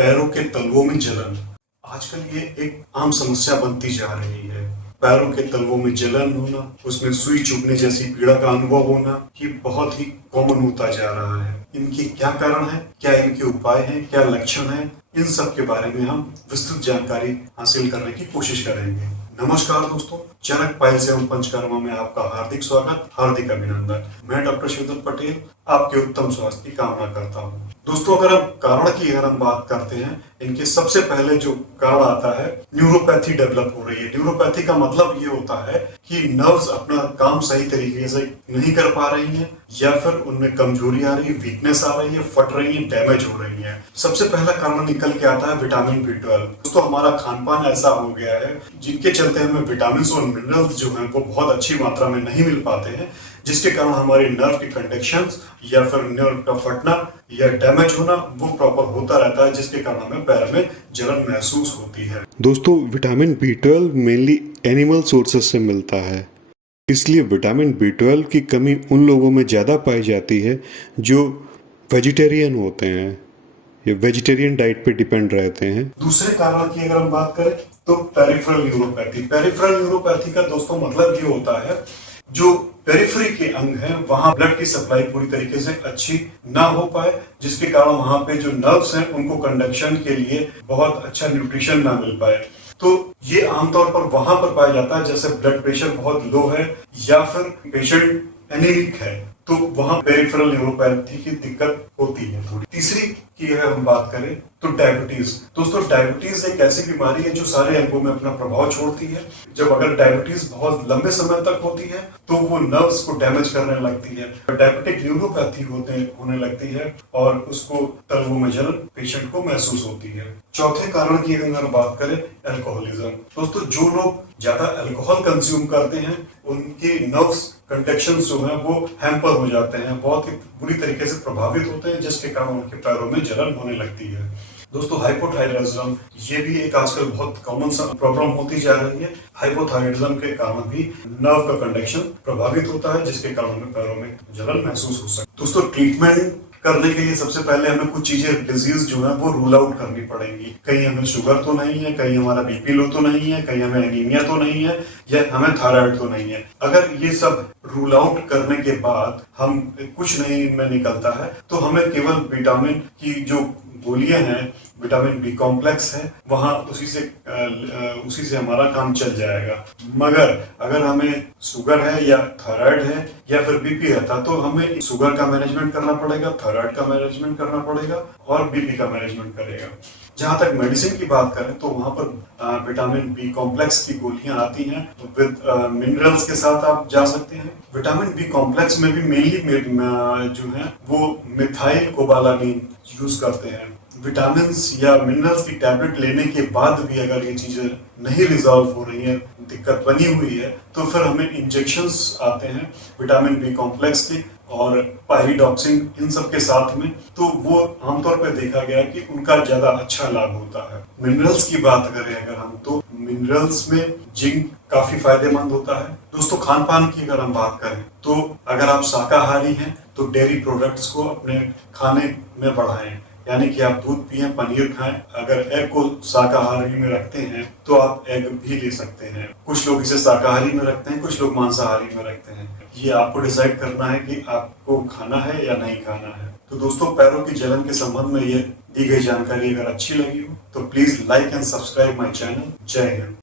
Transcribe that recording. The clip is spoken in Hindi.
पैरों के तलवों में जलन आजकल ये एक आम समस्या बनती जा रही है। पैरों के तलवों में जलन होना, उसमें सुई चुभने जैसी पीड़ा का अनुभव होना, ये बहुत ही कॉमन होता जा रहा है। इनके क्या कारण है, क्या इनके उपाय हैं, क्या लक्षण हैं, इन सब के बारे में हम विस्तृत जानकारी हासिल करने की कोशिश करेंगे। नमस्कार दोस्तों, चरक पाइल्स एवं पंचकर्मा में आपका हार्दिक स्वागत, हार्दिक अभिनंदन। मैं डॉक्टर शिवदत्त पटेल आपके उत्तम स्वास्थ्य की कामना करता हूँ। दोस्तों, अगर हम बात करते हैं, इनके सबसे पहले जो कारण आता है, न्यूरोपैथी डेवलप हो रही है। न्यूरोपैथी का मतलब ये होता है कि नर्व्स अपना काम सही तरीके से नहीं कर पा रही हैं, या फिर उनमें कमजोरी आ रही है, वीकनेस आ रही है, फट रही है, डैमेज हो रही है। सबसे पहला कारण निकल के आता है विटामिन B12। दोस्तों, हमारा खान पान ऐसा हो गया है जिनके चलते हमें विटामिन और मिनरल्स जो हैं वो बहुत अच्छी मात्रा में नहीं मिल पाते हैं, जिसके कारण हमारे नर्व के कंडक्शंस या फिर नर्व का फटना या डैमेज होना वो प्रॉपर होता रहता है, जिसके कारण हमें पैर में जलन महसूस होती है। दोस्तों, vitamin B12 mainly animal sources से मिलता है, इसलिए विटामिन B12 की कमी उन लोगों में ज़्यादा पाई जाती है जो वेजिटेरियन होते हैं या वेजिटेरियन डाइट पे डिपेंड रहते हैं। दूसरे कारण की अगर हम बात करें तो पेरिफेरल न्यूरोपैथी। पेरिफेरल न्यूरोपैथी का दोस्तों मतलब ये होता है, जो पेरिफेरी के अंग हैं वहां ब्लड की सप्लाई पूरी तरीके से अच्छी ना हो पाए, जिसके कारण वहां पे जो नर्व्स हैं उनको कंडक्शन के लिए बहुत अच्छा न्यूट्रिशन ना मिल पाए। तो ये आमतौर पर वहां पर पाया जाता है जैसे ब्लड प्रेशर बहुत लो है या फिर पेशेंट एनीमिक है, तो वहां पेरिफेरल न्यूरोपैथी की दिक्कत होती है थोड़ी। तीसरी की अगर हम बात करें तो डायबिटीज। दोस्तों, डायबिटीज एक ऐसी बीमारी है जो सारे अंगों में अपना प्रभाव छोड़ती है। जब अगर डायबिटीज बहुत लंबे समय तक होती है तो वो नर्व्स को डैमेज करने लगती है, डायबिटिक न्यूरोपैथी होने लगती है और उसको तलवों में जलन पेशेंट को महसूस होती है। चौथे कारण की अगर बात करें, अल्कोहलिज्म। दोस्तों, जो लोग ज्यादा अल्कोहल कंज्यूम करते हैं उनके नर्व्स कंडक्शंस जो हैं वो हैम्पर हो जाते हैं, बहुत ही बुरी तरीके से प्रभावित होते हैं, जिसके कारण उनके पैरों में जलन होने लगती है। दोस्तों, हाइपोथायरायडिज्म ये भी एक आजकल बहुत कॉमन सा प्रॉब्लम होती जा रही है। हाइपोथायरायडिज्म के कारण भी नर्व का कंडक्शन प्रभावित होता है, जिसके कारण हमें पैरों में जलन महसूस हो सकती है। दोस्तों, ट्रीटमेंट करने के लिए सबसे पहले हमें कुछ चीजें, डिजीज जो है वो रूल आउट करनी पड़ेंगी। कहीं हमें शुगर तो नहीं है, कहीं हमारा बीपी लो तो नहीं है, कहीं हमें एनीमिया तो नहीं है, या हमें थायराइड तो नहीं है। अगर ये सब रूल आउट करने के बाद हम कुछ नहीं इनमें निकलता है तो हमें केवल विटामिन की जो गोलियां हैं, विटामिन B कॉम्प्लेक्स है, वहां उसी से हमारा काम चल जाएगा। मगर अगर हमें शुगर है या थायराइड है या फिर बीपी रहता तो हमें शुगर का मैनेजमेंट करना पड़ेगा, थायराइड का मैनेजमेंट करना पड़ेगा और बीपी का मैनेजमेंट करेगा। जहां तक मेडिसिन की बात करें तो वहां पर विटामिन B कॉम्प्लेक्स की गोलियां आती हैं, विद मिनरल्स के साथ आप जा सकते हैं। विटामिन B कॉम्प्लेक्स में भी मेनली जो है वो मिथाइल कोबालामीन यूज करते हैं। विटामिन या मिनरल्स की टैबलेट लेने के बाद भी अगर ये चीजें नहीं रिजॉल्व हो रही है, दिक्कत बनी हुई है, तो फिर हमें इंजेक्शंस आते हैं विटामिन B कॉम्प्लेक्स के और पायरिडॉक्सिन, इन सब के साथ में, तो वो आमतौर पर देखा गया कि उनका ज्यादा अच्छा लाभ होता है। मिनरल्स की बात करें अगर हम, तो मिनरल्स में जिंक काफी फायदेमंद होता है। दोस्तों, खान पान की अगर हम बात करें तो अगर आप शाकाहारी हैं तो डेयरी प्रोडक्ट्स को अपने खाने में बढ़ाएं, यानी कि आप दूध पिएं, पनीर खाएं। अगर एग को शाकाहारी में रखते हैं तो आप एग भी ले सकते हैं। कुछ लोग इसे शाकाहारी में रखते हैं, कुछ लोग मांसाहारी में रखते हैं। ये आपको डिसाइड करना है कि आपको खाना है या नहीं खाना है। तो दोस्तों, पैरों की जलन के संबंध में ये दी गई जानकारी अगर अच्छी लगी हो तो please like and subscribe my channel. जय हिंद।